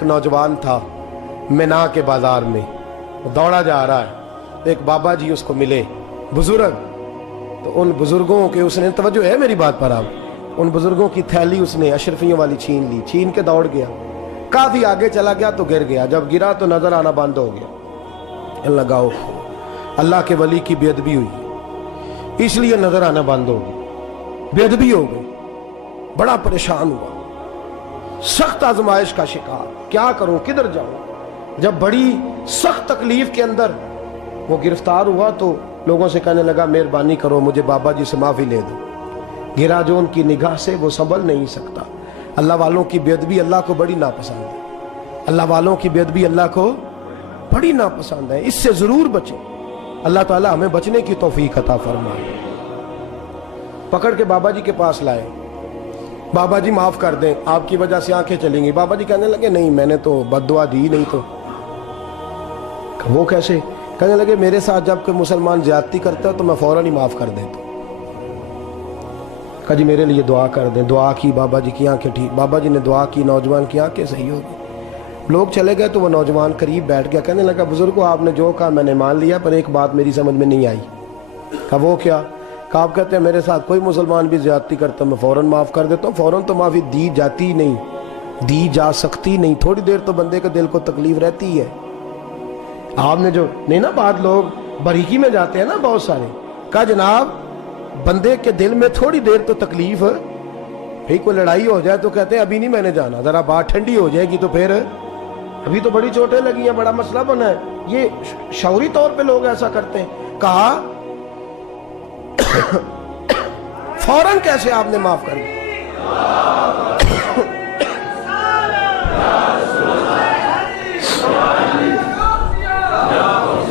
ایک نوجوان تھا مینا کے بازار میں، دوڑا جا رہا ہے، ایک بابا جی اس کو ملے بزرگ، تو ان بزرگوں کے اس نے، توجہ ہے میری بات پر آپ، ان بزرگوں کی تھیلی اس نے اشرفیوں والی چھین لی، چھین کے دوڑ گیا، کافی آگے چلا گیا تو گر گیا، جب گرا تو نظر آنا بند ہو گیا، لگاؤ اللہ کے ولی کی بے ادبی ہوئی، اس لیے نظر آنا بند ہو گئی، بے ادبی ہو گئی، بڑا پریشان ہوا، سخت آزمائش کا شکار، کیا کروں کدھر جاؤں؟ جب بڑی سخت تکلیف کے اندر وہ گرفتار ہوا تو لوگوں سے کہنے لگا مہربانی کرو مجھے بابا جی سے معافی لے دو، گرا جو ان کی نگاہ سے وہ سنبھل نہیں سکتا۔ اللہ والوں کی بے ادبی اللہ کو بڑی ناپسند ہے، اللہ والوں کی بے ادبی اللہ کو بڑی ناپسند ہے، اس سے ضرور بچیں، اللہ تعالیٰ ہمیں بچنے کی توفیق عطا فرمائے۔ پکڑ کے بابا جی کے پاس لائے، بابا جی معاف کر دیں، آپ کی وجہ سے آنکھیں چلیں گی۔ بابا جی کہنے لگے نہیں میں نے تو بد دعا دی نہیں، تو وہ کیسے؟ کہنے لگے میرے ساتھ جب کوئی مسلمان زیادتی کرتا ہے تو میں فوراً ہی معاف کر دیتا ہوں۔ کہا جی میرے لیے دعا کر دیں، دعا کی، بابا جی کی آنکھیں ٹھیک، بابا جی نے دعا کی، نوجوان کی آنکھیں صحیح ہو گئی۔ لوگ چلے گئے تو وہ نوجوان قریب بیٹھ گیا، کہنے لگا بزرگو آپ نے جو کہا میں نے مان لیا، پر ایک بات میری سمجھ میں نہیں آئی۔ کہا وہ کیا؟ کہا آپ کہتے ہیں میرے ساتھ کوئی مسلمان بھی زیادتی کرتا میں فوراً معاف کر دیتا ہوں۔ فوراً تو معافی دی جاتی نہیں، دی جا سکتی نہیں، تھوڑی دیر تو بندے کے دل کو تکلیف رہتی ہے۔ آپ نے جو نہیں نا، بعد لوگ بریکی میں جاتے ہیں نا بہت سارے، کہا جناب بندے کے دل میں تھوڑی دیر تو تکلیف ہے، بھئی کوئی لڑائی ہو جائے تو کہتے ہیں ابھی نہیں میں نے جانا، ذرا بات ٹھنڈی ہو جائے گی تو پھر، ابھی تو بڑی چوٹیں لگی ہیں، بڑا مسئلہ بنا ہے۔ یہ شعوری طور پہ لوگ ایسا کرتے ہیں۔ کہا فوراً کیسے آپ نے معاف کر دیا؟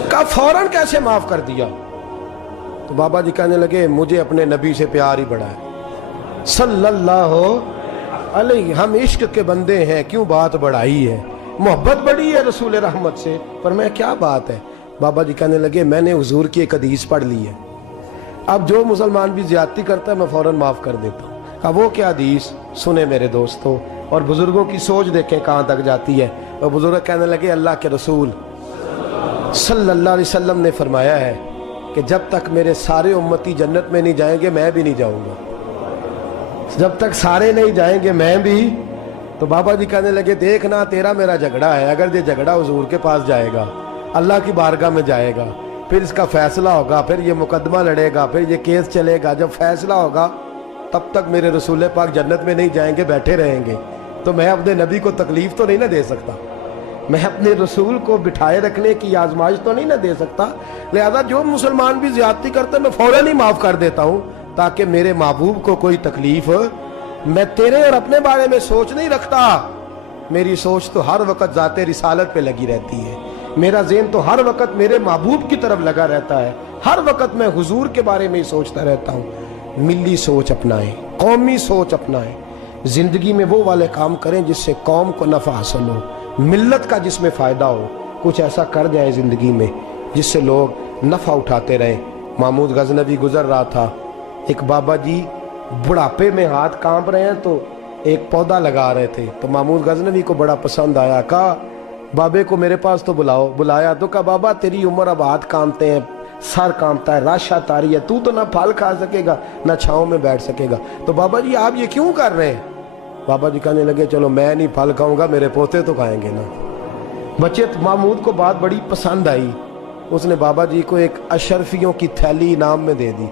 کہا فوراً کیسے معاف کر دیا؟ تو بابا جی کہنے لگے مجھے اپنے نبی سے پیار ہی بڑا ہے صلی اللہ علیہ، ہم عشق کے بندے ہیں، کیوں بات بڑھائی ہے، محبت بڑی ہے رسول رحمت سے، پر میں کیا بات ہے؟ بابا جی کہنے لگے میں نے حضور کی ایک حدیث پڑھ لی ہے، اب جو مسلمان بھی زیادتی کرتا ہے میں فوراً معاف کر دیتا ہوں۔ کہا وہ کیا حدیث؟ سنیں میرے دوستو، اور بزرگوں کی سوچ دیکھیں کہاں تک جاتی ہے۔ اور بزرگ کہنے لگے اللہ کے رسول صلی اللہ علیہ وسلم نے فرمایا ہے کہ جب تک میرے سارے امتی جنت میں نہیں جائیں گے میں بھی نہیں جاؤں گا، جب تک سارے نہیں جائیں گے میں بھی۔ تو بابا جی کہنے لگے دیکھنا تیرا میرا جھگڑا ہے، اگر یہ جھگڑا حضور کے پاس جائے گا، اللہ کی بارگاہ میں جائے گا، پھر اس کا فیصلہ ہوگا، پھر یہ مقدمہ لڑے گا، پھر یہ کیس چلے گا، جب فیصلہ ہوگا تب تک میرے رسول پاک جنت میں نہیں جائیں گے، بیٹھے رہیں گے، تو میں اپنے نبی کو تکلیف تو نہیں نہ دے سکتا، میں اپنے رسول کو بٹھائے رکھنے کی آزمائش تو نہیں نہ دے سکتا، لہذا جو مسلمان بھی زیادتی کرتے میں فوراً ہی معاف کر دیتا ہوں تاکہ میرے محبوب کو کوئی تکلیف، میں تیرے اور اپنے بارے میں سوچ نہیں رکھتا، میری سوچ تو ہر وقت ذات رسالت پہ لگی رہتی ہے، میرا ذہن تو ہر وقت میرے محبوب کی طرف لگا رہتا ہے، ہر وقت میں حضور کے بارے میں ہی سوچتا رہتا ہوں۔ ملی سوچ اپنائیں، قومی سوچ اپنائیں، زندگی میں وہ والے کام کریں جس سے قوم کو نفع حاصل ہو، ملت کا جس میں فائدہ ہو، کچھ ایسا کر جائیں زندگی میں جس سے لوگ نفع اٹھاتے رہیں۔ محمود غزنوی گزر رہا تھا، ایک بابا جی بڑھاپے میں ہاتھ کانپ رہے ہیں تو ایک پودا لگا رہے تھے، تو محمود غزنوی کو بڑا پسند آیا، کہا بابے کو میرے پاس تو بلاؤ، بلایا تو کہا بابا تیری عمر اب ہاتھ کانپتے ہیں، سر کانپتا ہے، راشا تاری ہے، تو نہ پھل کھا سکے گا نہ چھاؤں میں بیٹھ سکے گا، تو بابا جی آپ یہ کیوں کر رہے ہیں؟ بابا جی کہنے لگے چلو میں نہیں پھل کھاؤں گا، میرے پوتے تو کھائیں گے نا۔ بچے محمود کو بات بڑی پسند آئی، اس نے بابا جی کو ایک اشرفیوں کی تھیلی انعام میں دے دی،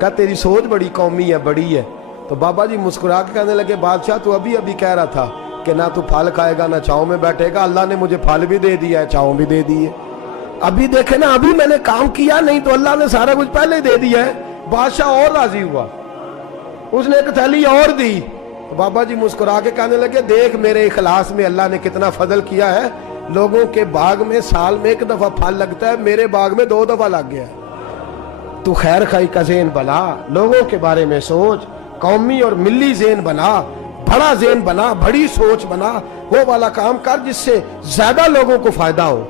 کہا تیری سوچ بڑی قومی ہے، بڑی ہے۔ تو بابا جی مسکرا کے کہنے لگے بادشاہ تو ابھی کہہ رہا تھا کہ نہ تو پھل کھائے گا نہ چھاؤں میں بیٹھے گا، اللہ نے مجھے پھل بھی دے دیا ہے، چھاؤں بھی دے دی ہے، ابھی دیکھے نا ابھی میں نے کام کیا، نہیں تو اللہ نے سارا کچھ پہلے ہی دے دیا ہے۔ بادشاہ اور راضی ہوا، اس نے ایک تھیلی اور دی، بابا جی مسکرا کے کہنے لگے دیکھ میرے اخلاص میں اللہ نے کتنا فضل کیا ہے، لوگوں کے باغ میں سال میں ایک دفعہ پھل لگتا ہے، میرے باغ میں 2 دفعہ لگ گیا۔ تو خیر خائی کا ذہن بنا، لوگوں کے بارے میں سوچ، قومی اور ملی ذہن بنا، بڑا ذہن بنا، بڑی سوچ بنا، وہ والا کام کر جس سے زیادہ لوگوں کو فائدہ ہو،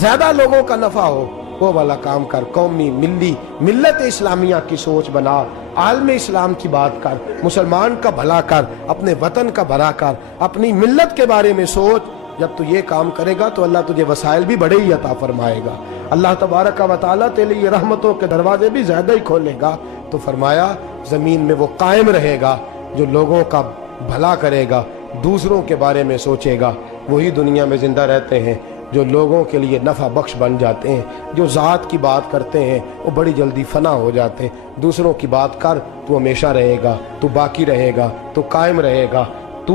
زیادہ لوگوں کا نفع ہو، وہ والا کام کر، قومی ملی ملت اسلامیہ کی سوچ بنا، عالم اسلام کی بات کر، مسلمان کا بھلا کر، اپنے وطن کا بھلا کر، اپنی ملت کے بارے میں سوچ، جب تو یہ کام کرے گا تو اللہ تجھے وسائل بھی بڑے ہی عطا فرمائے گا، اللہ تبارک و تعالیٰ تیرے لیے رحمتوں کے دروازے بھی زیادہ ہی کھولے گا۔ تو فرمایا زمین میں وہ قائم رہے گا جو لوگوں کا بھلا کرے گا، دوسروں کے بارے میں سوچے گا، وہی دنیا میں زندہ رہتے ہیں جو لوگوں کے لیے نفع بخش بن جاتے ہیں۔ جو ذات کی بات کرتے ہیں وہ بڑی جلدی فنا ہو جاتے ہیں۔ دوسروں کی بات کر، تو ہمیشہ رہے گا، تو باقی رہے گا، تو قائم رہے گا، تو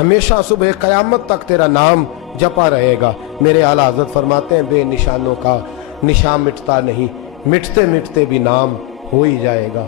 ہمیشہ صبح قیامت تک تیرا نام جپا رہے گا۔ میرے اعلیٰ حضرت فرماتے ہیں بے نشانوں کا نشان مٹتا نہیں، مٹتے مٹتے بھی نام ہو ہی جائے گا۔